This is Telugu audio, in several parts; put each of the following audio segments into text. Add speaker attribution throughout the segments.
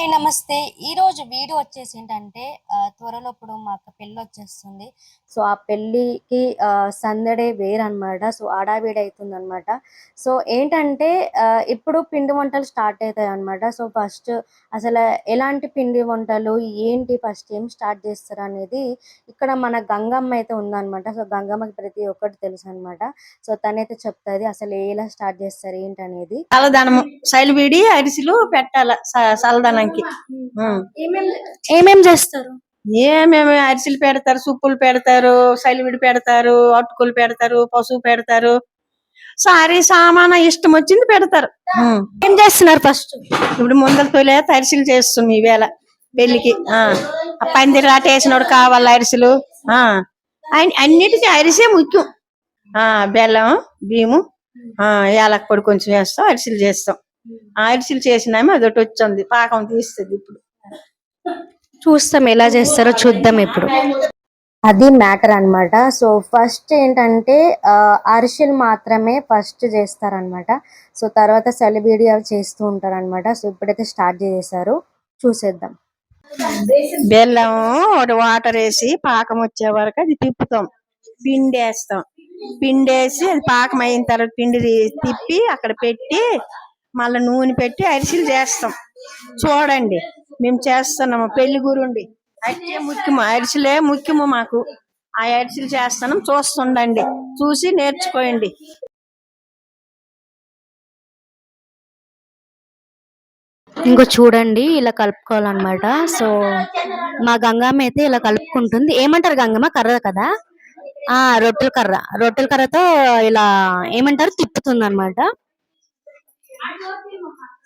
Speaker 1: హాయ్ నమస్తే. ఈ రోజు వీడియో వచ్చేసి ఏంటంటే త్వరలో ఇప్పుడు మా అక్క పెళ్ళి వచ్చేస్తుంది. సో ఆ పెళ్ళికి సందడే వేరనమాట సో ఆడావిడి అవుతుంది అనమాట సో ఏంటంటే ఇప్పుడు పిండి వంటలు స్టార్ట్ అవుతాయి అనమాట సో ఫస్ట్ అసలు ఎలాంటి పిండి వంటలు ఏంటి ఫస్ట్ ఏం స్టార్ట్ చేస్తారు అనేది ఇక్కడ మన గంగమ్మ అయితే ఉందన్నమాట. సో గంగమ్మకి ప్రతి ఒక్కటి తెలుసు అనమాట సో తనైతే చెప్తుంది అసలు ఎలా స్టార్ట్ చేస్తారు ఏంటి అనేది
Speaker 2: చల్లదనము సైలుబిడి అరిసెలు పెట్టాల స- చల్లదనంకి ఉం.
Speaker 1: ఏమేం చేస్తారు?
Speaker 2: ఏమేమి అరిసెలు పెడతారు సుప్పులు పెడతారు సైలుబిడి పెడతారు అటుకులు పెడతారు పసుపు పెడతారు. సారీ సామాన ఇష్టం వచ్చింది పెడతారు.
Speaker 1: ఏం చేస్తున్నారు ఫస్ట్?
Speaker 2: ఇప్పుడు ముందర తొలేత అరిసెలు చేస్తుంది ఈవేళ పెళ్ళికి ఆ. ఆ పందిరి రాట వేసినోడు కావాలి అరిసెలు. ఆ. అన్ని- అన్నిటికీ అరిసే ముఖ్యం. ఆ బెల్లం బియ్యము ఆ యాలక్ పొడి కొంచెం వేస్తాం అరిసెలు చేస్తాం. ఆ అరిసెలు చేసినామే అదొకటి వచ్చింది పాకం తీస్తుంది ఇప్పుడు.
Speaker 1: చూస్తాం ఎలా చేస్తారో చూద్దాం ఇప్పుడు. అది మ్యాటర్ అన్నమాట. సో ఫస్ట్ ఏంటంటే ఆ, అరిసెలు మాత్రమే ఫస్ట్ చేస్తారనమాట సో తర్వాత సెలబ్రిటీ అవి చేస్తూ ఉంటారన్నమాట. సో ఇప్పుడైతే స్టార్ట్ చేసేసారు. చూసేద్దాం.
Speaker 2: బెల్లం ఒకటి వాటర్ వేసి పాకం వచ్చే వరకు అది తిప్పుతాం. పిండి వేస్తాం పిండి వేసి అది పాకం అయిన తర్వాత పిండి తిప్పి అక్కడ పెట్టి మళ్ళీ నూనె పెట్టి అరిసెలు చేస్తాం. చూడండి మేము చేస్తున్నాము. పెళ్ళి గురుండి. అరిసె ముఖ్యము అరిసెలే ముఖ్యము మాకు. ఆ అరిసెలు చేస్తున్నాం. చూస్తుండండి. చూసి నేర్చుకోండి
Speaker 1: ఇంకో చూడండి ఇలా కలుపుకోవాలన్నమాట. సో మా గంగమ్మ అయితే ఇలా కలుపుకుంటుంది. ఏమంటారు గంగమ్మ? కర్ర కదా? ఆ రొట్టెల కర్ర. రొట్టెల కర్రతో ఇలా ఏమంటారు? తిప్పుతుంది అనమాట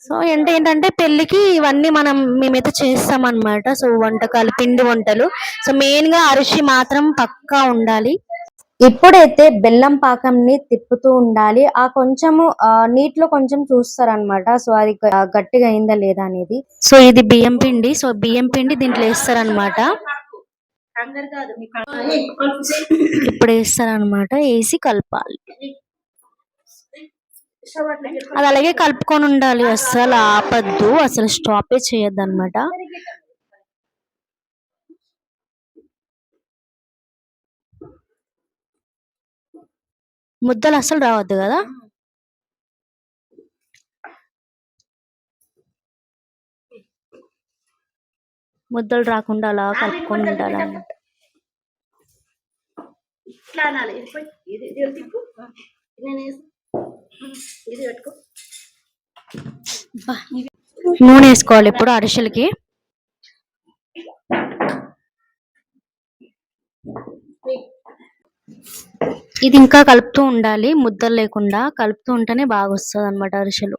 Speaker 1: సో ఏంటి ఏంటంటే పెళ్ళికి ఇవన్నీ మనం మేమైతే చేస్తాం అన్నమాట సో వంటకాలు పిండి వంటలు. సో మెయిన్గా అరిసి మాత్రం పక్కా ఉండాలి. ఇప్పుడైతే బెల్లం పాకంని తిప్పుతూ ఉండాలి. ఆ కొంచెము నీటిలో కొంచెం చూస్తారనమాట సో అది గట్టిగా అయిందా లేదా అనేది. సో ఇది బియ్యం పిండి. సో బియ్యం పిండి దీంట్లో వేస్తారనమాట ఇప్పుడు వేస్తారనమాట వేసి కలపాలి. అది అలాగే కలుపుకొని ఉండాలి. అస్సలు ఆపద్దు. అసలు స్టాపే చేయొద్దు అనమాట ముద్దలు అస్సలు రావద్దు కదా? ముద్దలు రాకుండా అలా కలుపుకొని ఉండాలి అన్నమాట. బా. నూనె నూనె వేసుకోవాలి ఇప్పుడు అరిసెలకి. ఇది ఇంకా కలుపుతూ ఉండాలి ముద్దలు లేకుండా. కలుపుతూ ఉంటేనే బాగా వస్తుంది అనమాట అరిసెలు.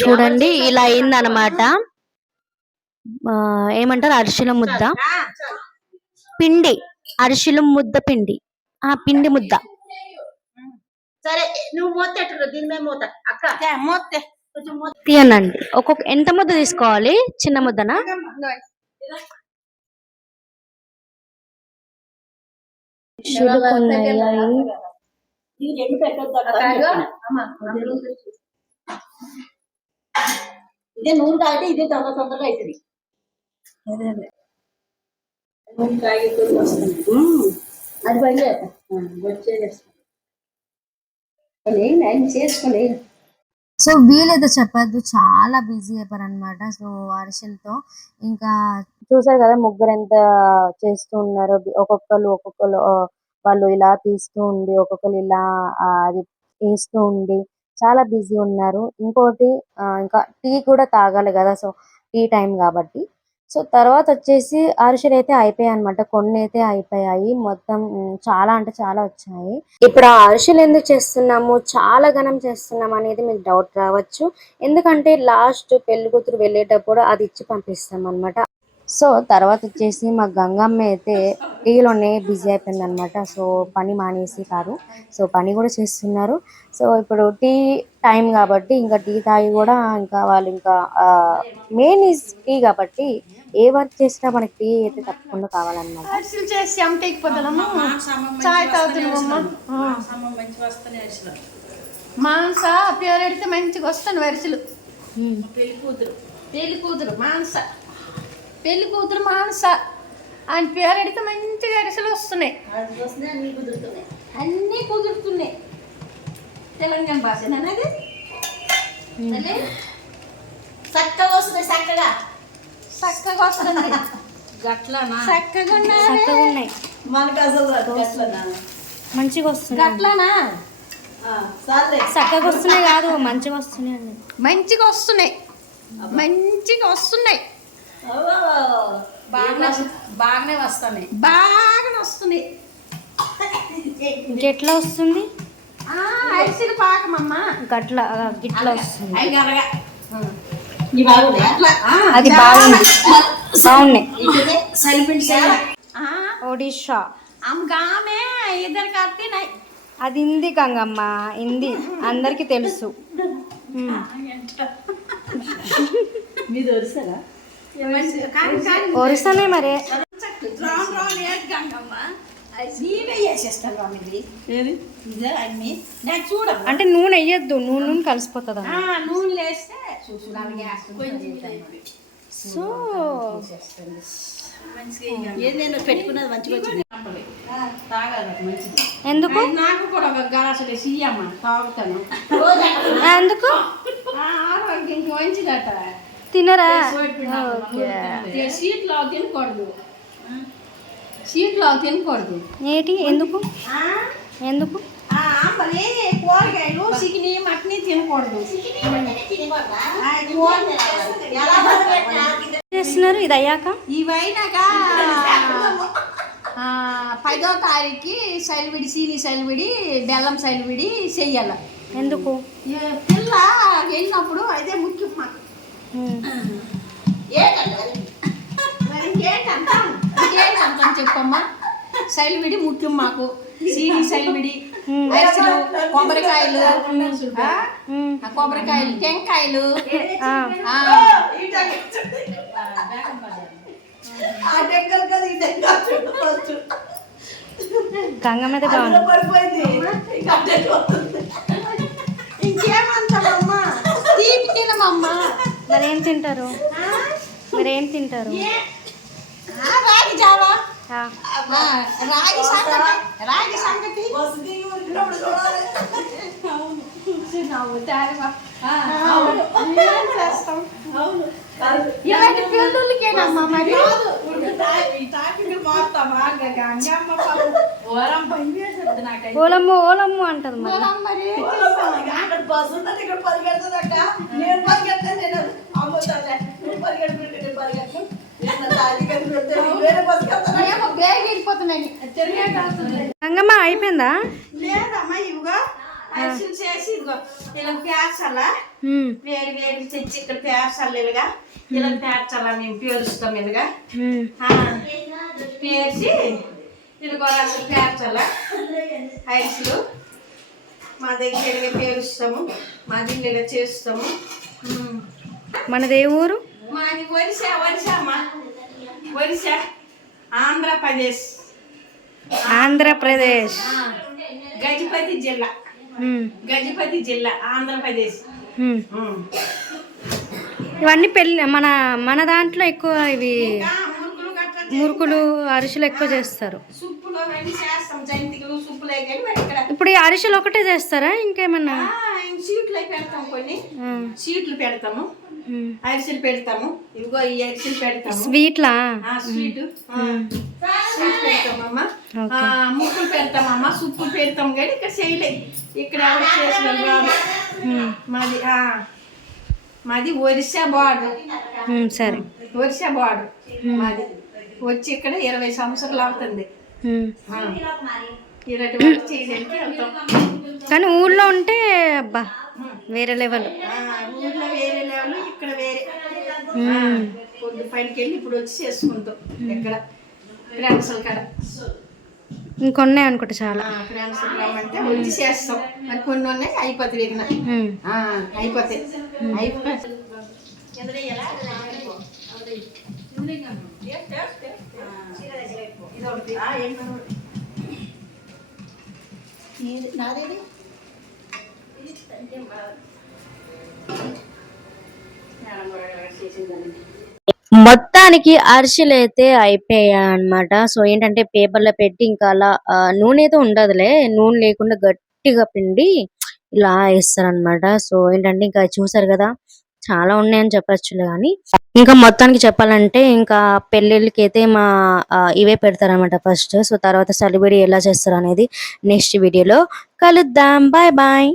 Speaker 1: చూడండి ఇలా అయింది అనమాట ఏమంటారు? అరిసెల ముద్ద. పిండి. అరిసెల ముద్ద పిండి. ఆ పిండి ముద్ద.
Speaker 2: సరే నువ్వు మూత ఎట్టుకో దీని మీద మూత. అక్క. మూత. కొంచెం మూత.
Speaker 1: తీయనండి. ఒక్కొక్క ఎంత ముద్ద తీసుకోవాలి? చిన్న ముద్దనా? చుడుకున్నాయి.
Speaker 2: రెండు పెట్టొద్దు. ఇదే నూనె తాగితే ఇదే తొందర తొందరగా అవుతుంది నూనె తాగితే. అది పైన వచ్చేస్తాను నేను చేసుకోలేదు
Speaker 1: సో వీలైతే చెప్పద్దు. చాలా బిజీ అయిపోయారు అనమాట సో అరిసెలతో ఇంకా చూసారు కదా ముగ్గురు ఎంత చేస్తూ ఉన్నారు ఒక్కొక్కరు ఒక్కొక్కరు వాళ్ళు ఇలా తీస్తూ ఉండి ఒక్కొక్కరు ఇలా అది వేస్తూ ఉండి చాలా బిజీ ఉన్నారు. ఇంకోటి ఇంకా టీ కూడా తాగాలి కదా సో టీ టైం కాబట్టి. సో తర్వాత వచ్చేసి అరిసెలు అయితే అయిపోయాయి అనమాట కొన్ని అయితే అయిపోయాయి. మొత్తం చాలా అంటే చాలా వచ్చాయి. ఇప్పుడు ఆ అరిసెలు ఎందుకు చేస్తున్నాము? చాలా ఘనం చేస్తున్నాం అనేది మీకు డౌట్ రావచ్చు. ఎందుకంటే లాస్ట్ పెళ్ళి కూతురు వెళ్ళేటప్పుడు అది ఇచ్చి పంపిస్తాం అనమాట సో తర్వాత వచ్చేసి మా గంగమ్మ అయితే టీలోనే బిజీ అయిపోయింది అనమాట సో పని మానేసి కాదు. సో పని కూడా చేస్తున్నారు. సో ఇప్పుడు టీ టైం కాబట్టి ఇంకా టీ తాగి కూడా ఇంకా వాళ్ళు ఇంకా మెయిన్ ఈజ్ టీ కాబట్టి ఏ వర్క్ చేసినా మనకి టీ అయితే తప్పకుండా కావాలన్నమాట.
Speaker 2: మాంస పేరు పెడితే మంచిగా వస్తాను వరిసెలు పెళ్ళి కూతురు. పెళ్ళి కూతురు మాంస. పెళ్ళి కూతురు మాంస. ఆయన పేరు పెడితే మంచిగా అరిసెలు వస్తున్నాయి. అన్నీ కుదురుతున్నాయి. తెలంగాణ భాష అనేది
Speaker 3: చక్కగా వస్తుంది చక్కగా.
Speaker 2: చక్కగా వస్తుంది
Speaker 3: గట్లనా?
Speaker 2: చక్కగా
Speaker 1: ఉన్నాయి.
Speaker 3: మనకు అసలు రాదు గట్లనా?
Speaker 1: మంచిగా
Speaker 2: గట్లనా?
Speaker 3: ఆ, చాలే
Speaker 1: చక్కగా వస్తున్నాయి కాదు మంచిగా వస్తున్నాయి
Speaker 2: మంచిగా వస్తున్నాయి. మంచిగా వస్తున్నాయి. బాగానే
Speaker 3: బాగానే వస్తాయి
Speaker 2: బాగా వస్తున్నాయి.
Speaker 1: ఇంకెట్లా వస్తుంది?
Speaker 2: పాకమమ్మ
Speaker 1: గట్ల గిట్ల వస్తుంది. అది బాగుంది. బాగున్నాయి
Speaker 3: సలిపిండి సలి
Speaker 2: ఆ,
Speaker 1: ఒడిషా. అది హిందీ గంగమ్మ హిందీ. అందరికి తెలుసు. ఉమ్.
Speaker 3: మీది
Speaker 1: ఒరిస్సానే మరి. అంటే నూనె వేయద్దు నూనె నూనె కలిసిపోతుంది?
Speaker 2: ఆ, నూనె లేస్తే చూసుకున్నాను గ్యాస్
Speaker 1: సో ఎందుకు?
Speaker 2: నాకు కూడా ఒక గ్లాసు తాగుతాను.
Speaker 1: ఆ, ఎందుకు?
Speaker 2: ఆ, ఆరోగ్యానికి మంచిదట.
Speaker 1: తినరా?
Speaker 2: సీట్లో తినకూడదు సీట్లో తినకూడదు
Speaker 1: ఏంటి? ఎందుకు?
Speaker 2: ఆ?
Speaker 1: ఎందుకు?
Speaker 2: ఆ, మరి కూరగాయలు సిగిని మట్ని తినకూడదు.
Speaker 1: చేస్తున్నారు? ఇది అయ్యాక?
Speaker 2: ఇవైనాక ఆ, పదో తారీఖుకి సలివిడి సీని సలివిడి బెల్లం సలివిడి చెయ్యాల.
Speaker 1: ఎందుకు?
Speaker 2: ఈ పిల్ల వెళ్ళినప్పుడు అదే ముఖ్యం మాకు. చెప్పమ్మా. సైలివిడి ముఖ్యం మాకు. సీని సైలివిడి అరిసెలు కొబ్బరికాయలు. కొబ్బరికాయలు టెంకాయలు.
Speaker 1: ఆ.
Speaker 2: ఆ,
Speaker 1: మరి ఏం తింటారు? మరి ఏం తింటారు
Speaker 2: రాగి జావా. రాగి సంగటి రాగి సంగటి. అవును.
Speaker 3: అవును.
Speaker 2: ఇలాంటి పిల్లలకేనమ్మా మరి.
Speaker 1: ఓలమ్మ ఓలమ్మ అంటది మరి.
Speaker 3: అక్కడ బస్సు ఇక్కడ పరిగెడుతుందక్క నేను పరిగెడతాను నేను నువ్వు పరిగెడుతుంటే
Speaker 1: గంగమ్మ అయిపోయిందా?
Speaker 2: లేదమ్మా ఇవిగో అరిసెలు చేసి ఇదిగో ఇలా పేర్చాలా. వేడి వేడి తెచ్చి ఇక్కడ పేర్చాలి ఇలాగా. ఇలా పేర్చాలా మేము పేరుస్తాం ఇలాగా. ఆ, పేర్చి ఇదిగో అసలు పేర్చాలా అరిసెలు మా దగ్గర ఇలాగ పేరుస్తాము. మా దగ్గర ఇలా చేస్తాము.
Speaker 1: మనది ఏ ఊరు?
Speaker 2: మాది ఒరిసా ఒరిసా అమ్మా. ఒరిసా ఆంధ్రప్రదేశ్.
Speaker 1: ఆంధ్రప్రదేశ్.
Speaker 2: గజపతి జిల్లా. గజపతి జిల్లా ఆంధ్రప్రదేశ్.
Speaker 1: ఇవన్నీ పెళ్ళి మన మన దాంట్లో ఎక్కువ ఇవి
Speaker 2: మురుకులు
Speaker 1: అరిసెలు ఎక్కువ చేస్తారు. ఇప్పుడు ఈ అరిసెలు ఒకటే చేస్తారా? ఇంకేమన్నా?
Speaker 2: సీట్లు అయి పెడతాం కొన్ని. సీట్లు పెడతాము. అరిసెలు పెడతాము. ఇదిగో ఈ అరిసెలు పెడతాము.
Speaker 1: స్వీట్లా?
Speaker 2: స్వీట్. స్వీట్ పెడతామమ్మా. ముక్కులు పెడతామమ్మా సుప్పులు పెడతాం కానీ ఇక్కడ చేయలే. ఇక్కడ ఎవరు చేసిన రాదు మాది మాది ఒరిస్సా బార్డర్.
Speaker 1: ఉమ్, సరే.
Speaker 2: ఒరిస్సా బార్డర్ మాది. వచ్చి ఇక్కడ ఇరవై సంవత్సరాలు అవుతుంది.
Speaker 1: కానీ ఊళ్ళో ఉంటే అబ్బా వేరే లెవెల్.
Speaker 2: ఆ, ఊర్లో వేరే లెవెల్ ఇక్కడ వేరే.
Speaker 1: ఉమ్.
Speaker 2: ఆ, రోడ్డు పైనకి వెళ్ళి ఇప్పుడు వచ్చి చేసుకుంటాం ఎక్కడ. కాడ.
Speaker 1: ఇంకొన్నాయి అనుకుంటా చాలా.
Speaker 2: రమ్మంటే వచ్చి చేస్తాం. మరి కొన్ని ఉన్నాయి అయిపోతాయి ఇక. అయిపోతాయి. అయిపోతాయి నాదేది
Speaker 1: మొత్తానికి అరిసెలు అయితే అయిపోయాయి అనమాట సో ఏంటంటే పేపర్లో పెట్టి ఇంకా అలా నూనె అయితే ఉండదులే. నూనె లేకుండా గట్టిగా పిండి ఇలా వేస్తారనమాట సో ఏంటంటే ఇంకా చూసారు కదా చాలా ఉన్నాయని చెప్పచ్చులే కానీ ఇంకా మొత్తానికి చెప్పాలంటే ఇంకా పెళ్ళిళ్ళకి అయితే మా ఇవే పెడతారనమాట ఫస్ట్. సో తర్వాత సెలబ్రేట్ ఎలా చేస్తారు అనేది నెక్స్ట్ వీడియోలో కలుద్దాం. Bye bye.